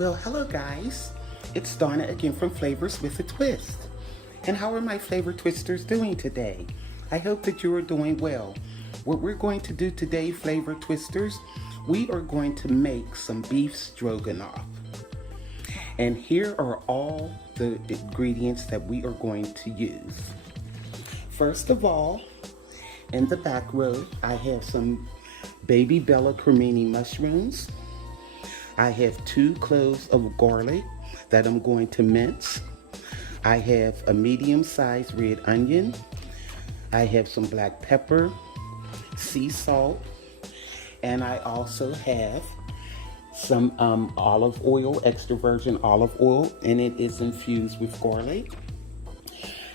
Well, hello guys. It's Donna again from Flavors with a Twist. And how are my flavor twisters doing today? I hope that you are doing well. What we're going to do today, flavor twisters, we are going to make some beef stroganoff. And here are all the ingredients that we are going to use. First of all, in the back row, I have some baby Bella cremini mushrooms. I have 2 cloves of garlic that I'm going to mince. I have a medium-sized red onion. I have some black pepper, sea salt, and I also have some olive oil, extra virgin olive oil, and it is infused with garlic.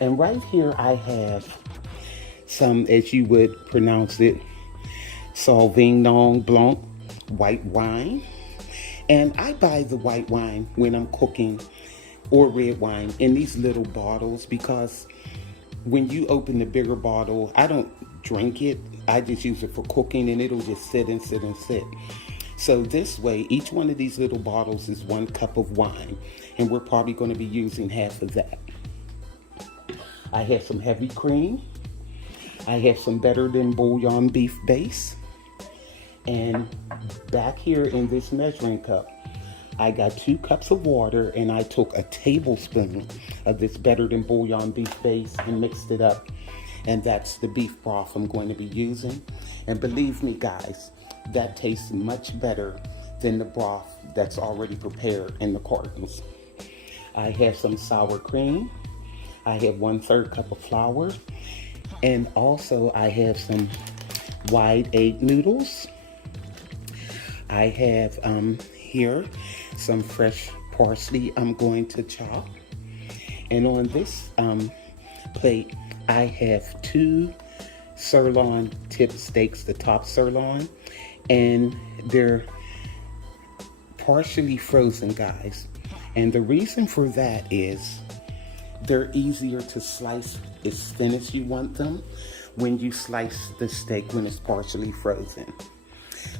And right here I have some, as you would pronounce it, Sauvignon Blanc white wine. And I buy the white wine when I'm cooking, or red wine, in these little bottles, because when you open the bigger bottle, I don't drink it. I just use it for cooking, and it'll just sit and sit and sit. So this way, each one of these little bottles is 1 cup of wine, and we're probably going to be using half of that. I have some heavy cream. I have some better than bouillon beef base. And back here in this measuring cup, I got 2 cups of water, and I took a tablespoon of this better than bouillon beef base and mixed it up. And that's the beef broth I'm going to be using. And believe me guys, that tastes much better than the broth that's already prepared in the cartons. I have some sour cream. I have 1/3 cup of flour. And also I have some wide egg noodles. I have here some fresh parsley I'm going to chop. And on this plate, I have 2 sirloin tip steaks, the top sirloin, and they're partially frozen, guys. And the reason for that is they're easier to slice as thin as you want them when you slice the steak when it's partially frozen.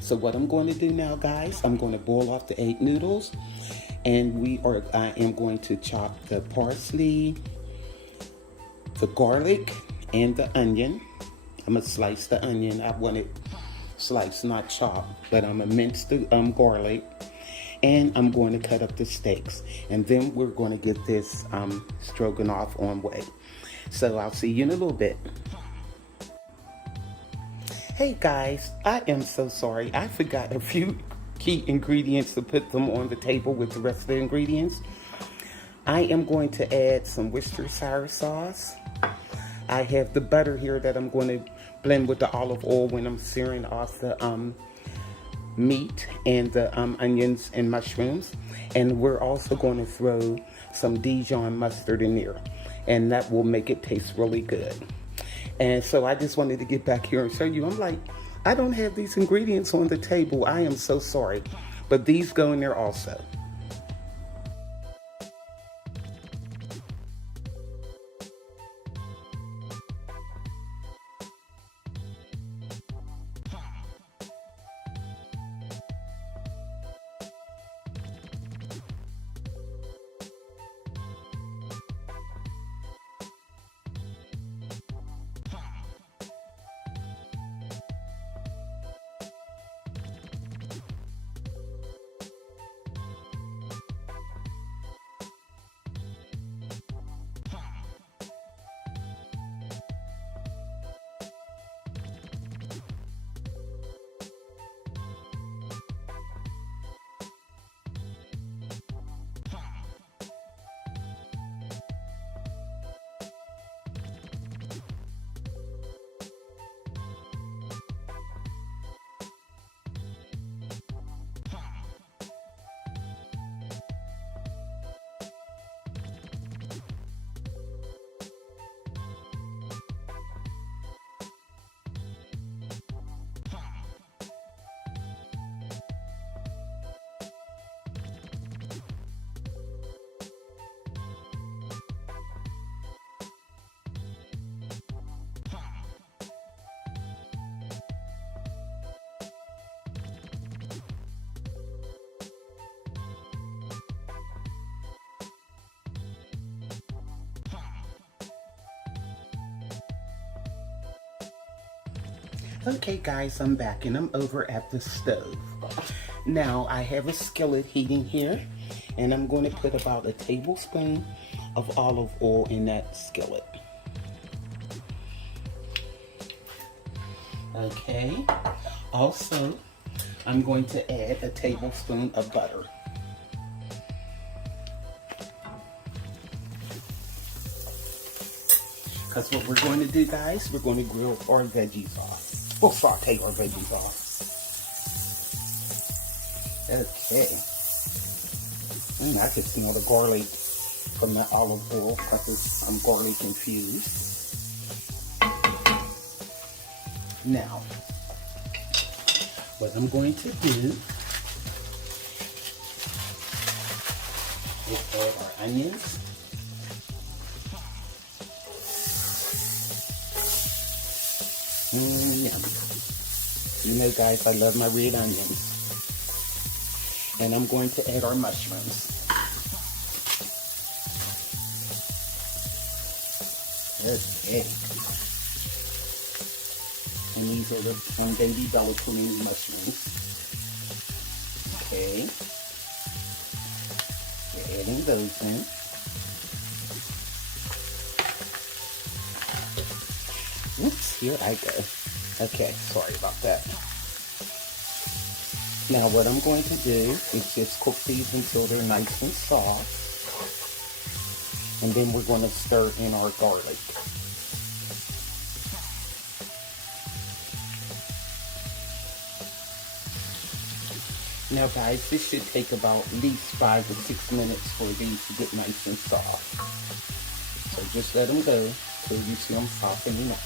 So what I'm going to do now, guys, I'm going to boil off the egg noodles, and I am going to chop the parsley, the garlic, and the onion. I'm going to slice the onion. I want it sliced, not chopped, but I'm going to mince the garlic, and I'm going to cut up the steaks. And then we're going to get this stroganoff on way. So I'll see you in a little bit. Hey guys, I am so sorry. I forgot a few key ingredients to put them on the table with the rest of the ingredients. I am going to add some Worcestershire sauce. I have the butter here that I'm going to blend with the olive oil when I'm searing off the meat and the onions and mushrooms. And we're also going to throw some Dijon mustard in there, and that will make it taste really good. And so I just wanted to get back here and show you. I'm like, I don't have these ingredients on the table. I am so sorry. But these go in there also. Okay guys, I'm back and I'm over at the stove. Now I have a skillet heating here and I'm going to put about a tablespoon of olive oil in that skillet. Okay, also I'm going to add a tablespoon of butter. Because what we're going to do, guys, we're going to grill our veggies off. We'll saute our veggies off. Okay. I can smell the garlic from the olive oil because I'm garlic infused. Now, what I'm going to do is add our onions. Yum. You know, guys, I love my red onions. And I'm going to add our mushrooms. Okay. And these are the baby Bella Queen mushrooms. Okay. We're adding those in. Oops, here I go. Okay, sorry about that. Now what I'm going to do is just cook these until they're nice and soft. And then we're going to stir in our garlic. Now guys, this should take about at least 5 to 6 minutes for these to get nice and soft. So just let them go till you see them softening up.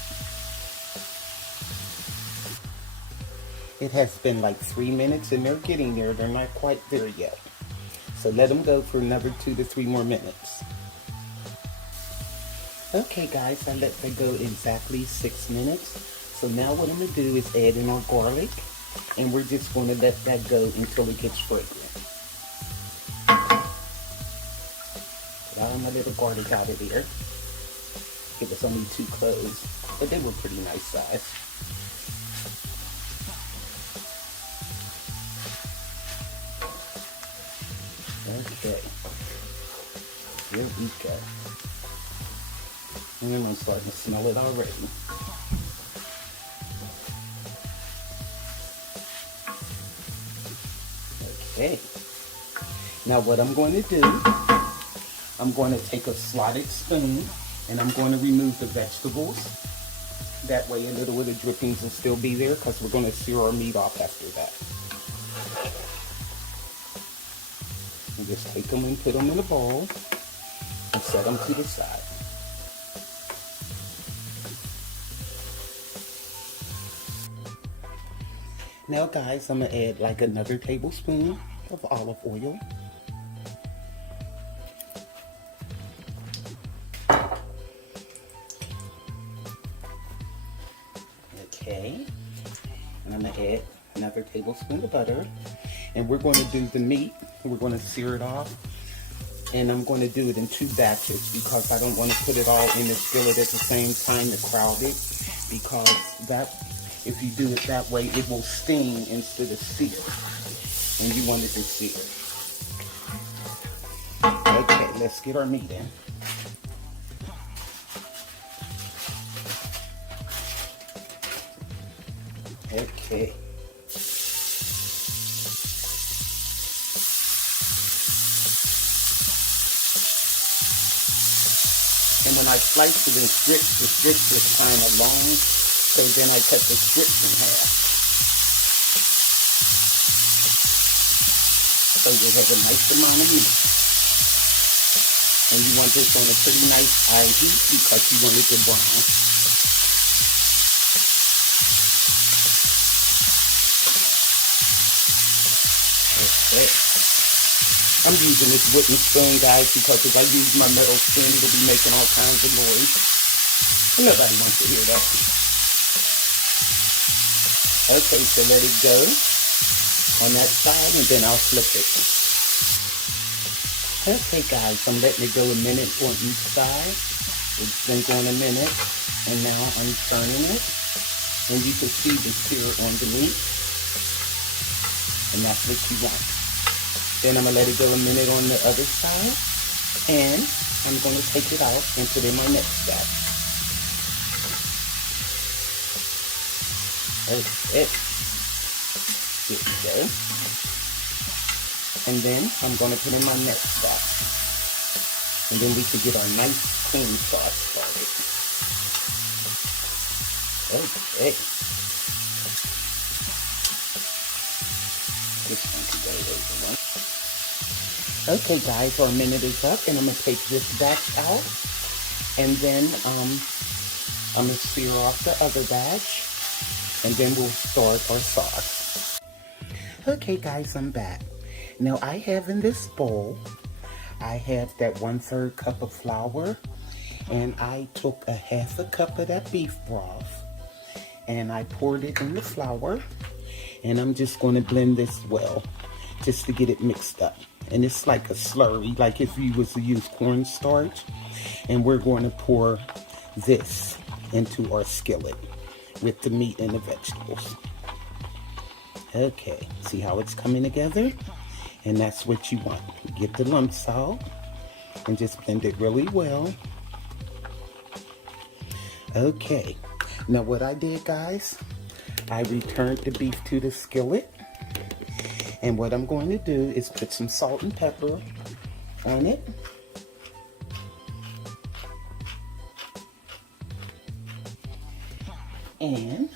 It has been like 3 minutes and they're getting there. They're not quite there yet. So let them go for another 2 to 3 more minutes. Okay guys, I let that go exactly 6 minutes. So now what I'm going to do is add in our garlic. And we're just going to let that go until it gets fragrant. Put all my little garlic out of there. It was only 2 cloves, but they were pretty nice size. Okay, here we go. And I'm starting to smell it already. Okay, now what I'm going to do, I'm going to take a slotted spoon and I'm going to remove the vegetables. That way a little bit of drippings will still be there because we're going to sear our meat off after that. And just take them and put them in a bowl and set them to the side. Now guys, I'm going to add like another tablespoon of olive oil. Okay, and I'm going to add another tablespoon of butter. And we're going to do the meat. We're going to sear it off. And I'm going to do it in 2 batches because I don't want to put it all in the skillet at the same time to crowd it. Because if you do it that way, it will sting instead of sear. And you want it to sear. Okay, let's get our meat in. Okay. And when I slice it in strips, the strips are kind of long, so then I cut the strips in half. So you have a nice amount of meat. And you want this on a pretty nice high heat because you want it to brown. Okay. I'm using this wooden spoon, guys, because if I use my metal spoon, it'll be making all kinds of noise. And nobody wants to hear that. Okay, so let it go on that side, and then I'll flip it. Okay, guys, I'm letting it go a minute on each side. It's been going a minute, and now I'm turning it. And you can see the tear on the meat. And that's what you want. Then I'm going to let it go a minute on the other side. And I'm going to take it out and put in my next batch. Okay. Here we go. And then I'm going to put in my next batch. And then we can get our nice clean sauce started. Okay. This one can go over one. Okay guys, our minute is up and I'm going to take this batch out. And then I'm going to sear off the other batch. And then we'll start our sauce. Okay guys, I'm back. Now I have in this bowl, I have that 1/3 cup of flour, and I took a 1/2 cup of that beef broth, and I poured it in the flour, and I'm just going to blend this well, just to get it mixed up. And it's like a slurry, like if you was to use cornstarch, and we're going to pour this into our skillet with the meat and the vegetables. Okay, see how it's coming together? And that's what you want. Get the lumps out and just blend it really well. Okay, now what I did, guys, I returned the beef to the skillet. And what I'm going to do is put some salt and pepper on it. And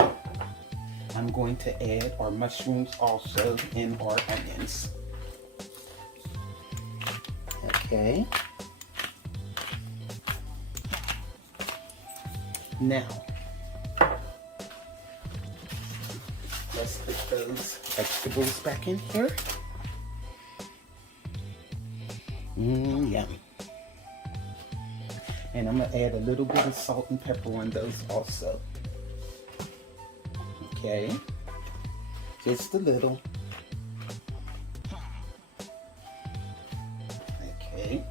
I'm going to add our mushrooms also and our onions. Okay. Now, let's put those vegetables back in here. Yum. And I'm going to add a little bit of salt and pepper on those also. Okay. Just a little. Okay.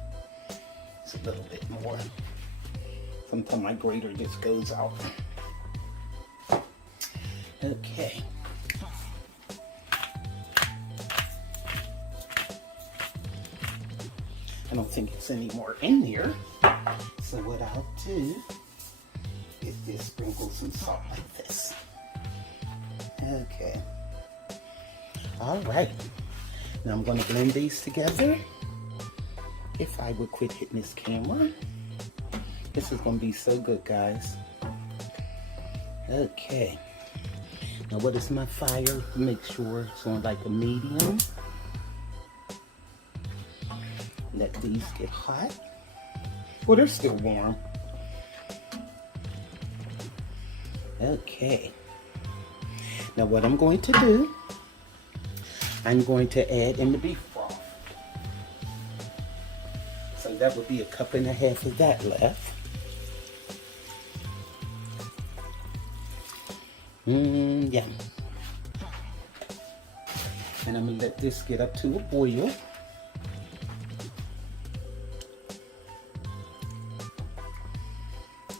It's a little bit more. Sometimes my grater just goes out. Okay. I don't think it's any more in there. So what I'll do is just sprinkle some salt like this. Okay. All right. Now I'm going to blend these together. If I would quit hitting this camera. This is going to be so good, guys. Okay. Now what is my fire? Make sure it's on like a medium. Let these get hot. Well, they're still warm. Okay. Now what I'm going to do, I'm going to add in the beef broth. So that would be 1.5 cups of that left. Yum. And I'm going to let this get up to a boil.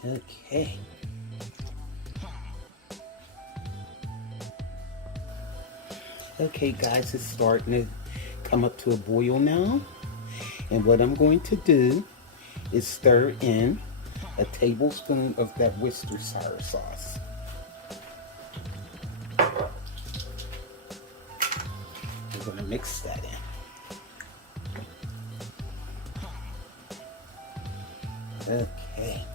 Okay. Okay guys, it's starting to come up to a boil now. And what I'm going to do is stir in a tablespoon of that Worcestershire sauce. We're going to mix that in. Okay.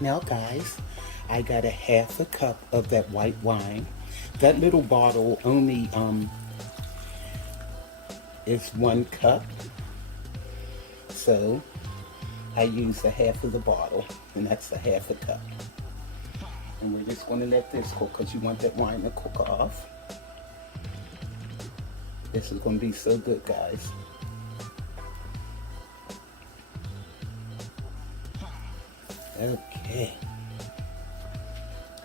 Now guys, I got 1/2 cup of that white wine. That little bottle only is 1 cup. So I use 1/2 of the bottle, and that's 1/2 cup. And we're just going to let this cook because you want that wine to cook off. This is going to be so good, guys. Okay.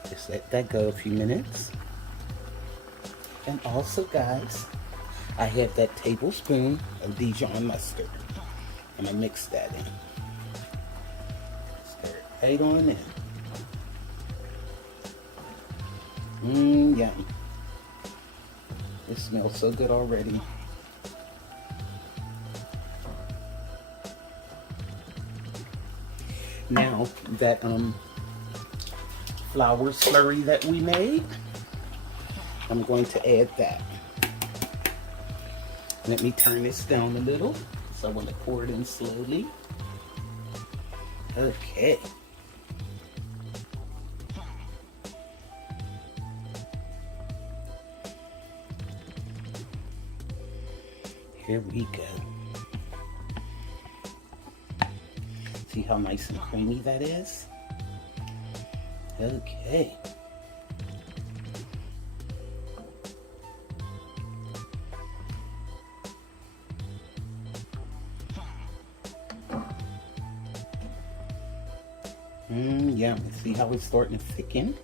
Just let that go a few minutes. And also, guys, I have that tablespoon of Dijon mustard. I'm going to mix that in. Stir it right on in. Yum. It smells so good already. Now that flour slurry that we made, I'm going to add that. Let me turn this down a little, so I want to pour it in slowly. Okay. Here we go. See how nice and creamy that is? Okay. Yum. See how it's starting to thicken?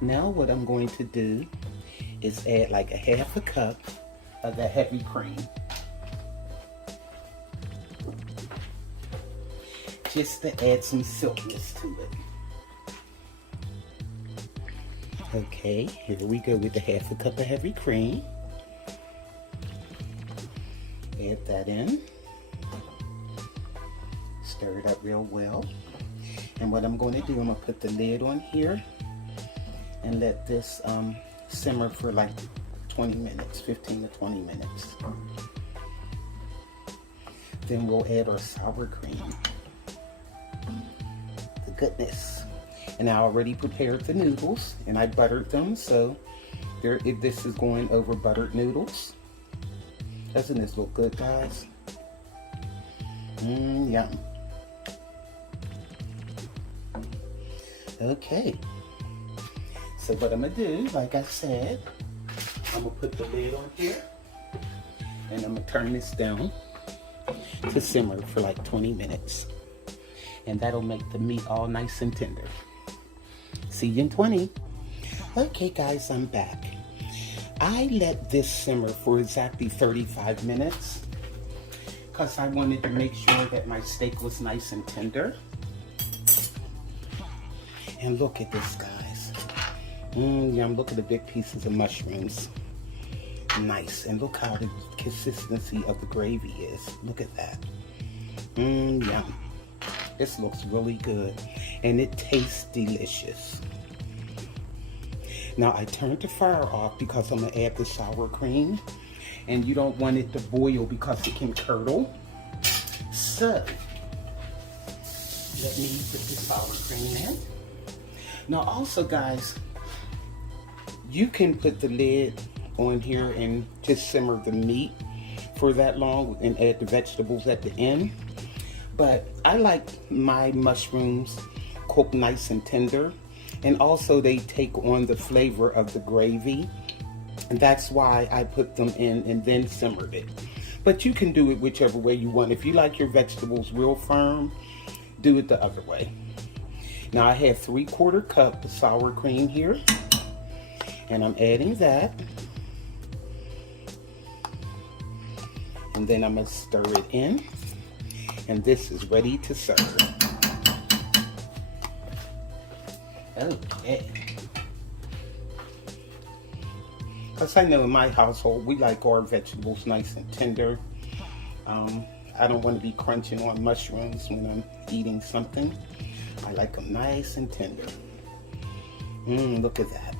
Now what I'm going to do is add like a half a cup of that heavy cream. Just to add some silkiness to it. Okay, here we go with the half a cup of heavy cream. Add that in. Stir it up real well. And what I'm going to do, I'm going to put the lid on here and let this simmer for like 20 minutes, 15 to 20 minutes. Then we'll add our sour cream. The goodness. And I already prepared the noodles and I buttered them, so this is going over buttered noodles. Doesn't this look good, guys? Yum. Okay. So what I'm gonna do, like I said, I'm gonna put the lid on here and I'm gonna turn this down to simmer for like 20 minutes. And that'll make the meat all nice and tender. See you in 20. Okay guys, I'm back. I let this simmer for exactly 35 minutes because I wanted to make sure that my steak was nice and tender. And look at this, guys. Yum, look at the big pieces of mushrooms. Nice. And look how the consistency of the gravy is. Look at that. Yum. This looks really good. And it tastes delicious. Now I turned the fire off because I'm going to add the sour cream. And you don't want it to boil because it can curdle. So, let me put the sour cream in. Now also guys, you can put the lid on here and just simmer the meat for that long and add the vegetables at the end. But I like my mushrooms cooked nice and tender. And also they take on the flavor of the gravy. And that's why I put them in and then simmered it. But you can do it whichever way you want. If you like your vegetables real firm, do it the other way. Now I have 3/4 cup of sour cream here. And I'm adding that. And then I'm going to stir it in. And this is ready to serve. Okay. Because I know in my household, we like our vegetables nice and tender. I don't want to be crunching on mushrooms when I'm eating something. I like them nice and tender. Look at that.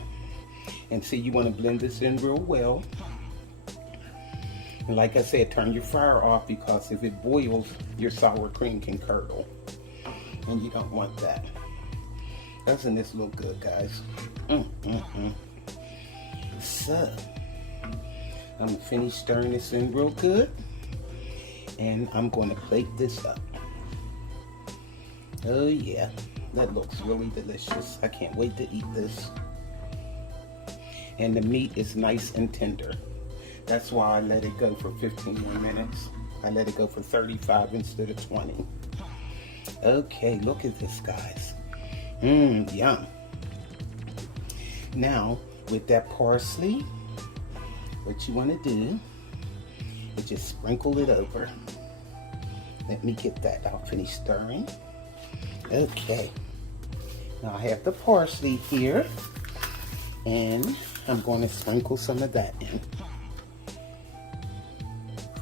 And see, you want to blend this in real well. And like I said, turn your fire off because if it boils, your sour cream can curdle. And you don't want that. Doesn't this look good, guys? So, I'm going to finish stirring this in real good. And I'm going to plate this up. Oh yeah, that looks really delicious. I can't wait to eat this. And the meat is nice and tender. That's why I let it go for 15 more minutes. I let it go for 35 instead of 20. Okay, look at this, guys. Yum. Now, with that parsley, what you want to do is just sprinkle it over. Let me get that. I'll finish stirring. Okay. Now I have the parsley here, and I'm going to sprinkle some of that in.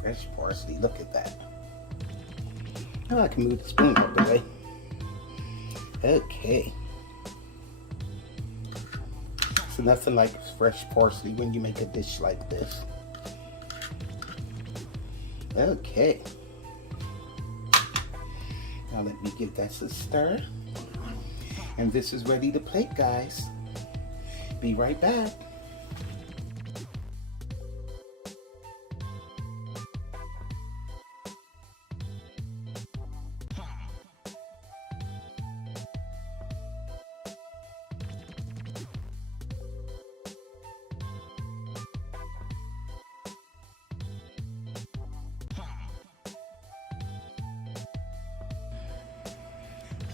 Fresh parsley, look at that. Now I can move the spoon out of the way. Okay. So nothing like fresh parsley when you make a dish like this. Okay. Now let me give that a stir. And this is ready to plate, guys. Be right back.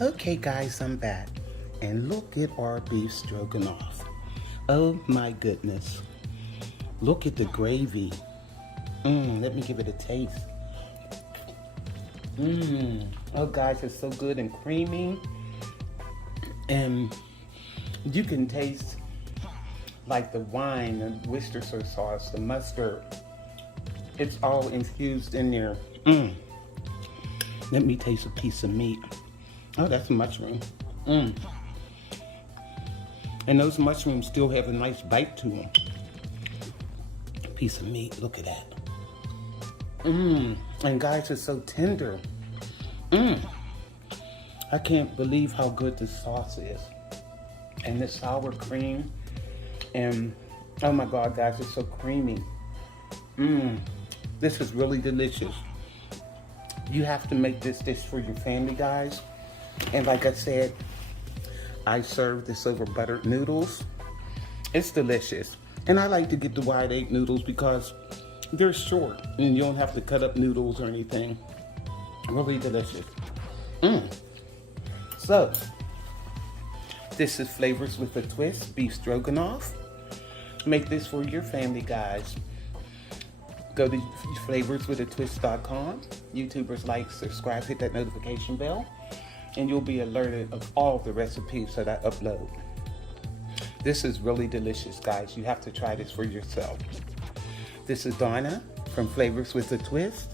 Okay guys, I'm back, and look at our beef stroganoff. Oh my goodness. Look at the gravy. Let me give it a taste. Oh guys, it's so good and creamy. And you can taste like the wine, the Worcestershire sauce, the mustard. It's all infused in there. Let me taste a piece of meat. Oh, that's a mushroom. And those mushrooms still have a nice bite to them. Piece of meat, look at that. And guys, it's so tender. I can't believe how good this sauce is. And the sour cream. And oh my God, guys, it's so creamy. This is really delicious. You have to make this dish for your family, guys. And like I said, I serve this over buttered noodles. It's delicious. And I like to get the wide egg noodles because they're short and you don't have to cut up noodles or anything. Really delicious. So, this is Flavors with a Twist, beef stroganoff. Make this for your family, guys. Go to flavorswithatwist.com. YouTubers like, subscribe, hit that notification bell, and you'll be alerted of all the recipes that I upload. This is really delicious, guys. You have to try this for yourself. This is Donna from Flavors with a Twist.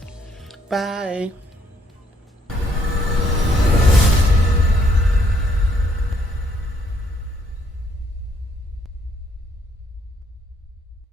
Bye.